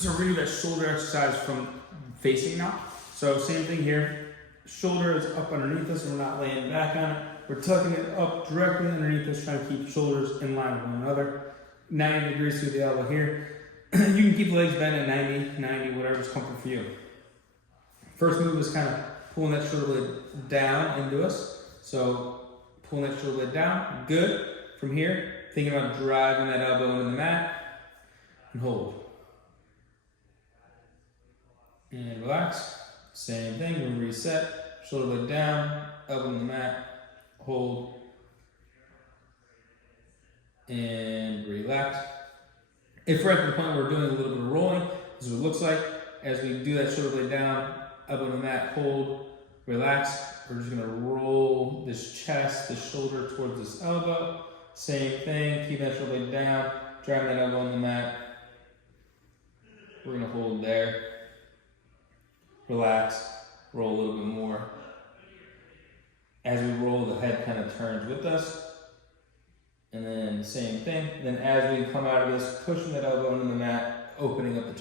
So we're gonna do that shoulder exercise from facing now. So same thing here. Shoulder is up underneath us and we're not laying back on it. We're tucking it up directly underneath us, trying to keep shoulders in line with one another. 90 degrees through the elbow here. You can keep the legs bent at 90, whatever's comfortable for you. First move is kind of pulling that shoulder blade down into us. So pulling that shoulder blade down, good. From here, thinking about driving that elbow into the mat and hold. And relax. Same thing, we'll reset, shoulder blade down, elbow in the mat, hold, and relax. If we're at the point where we're doing a little bit of rolling, this is what it looks like. As we do that shoulder blade down, elbow in the mat, hold, relax. We're just gonna roll this chest, this shoulder towards this elbow. Same thing, keep that shoulder blade down, driving that elbow on the mat. We're gonna hold there. Relax, roll a little bit more. As we roll, the head kind of turns with us. And then same thing. Then as we come out of this, pushing that elbow into the mat, opening up the chest.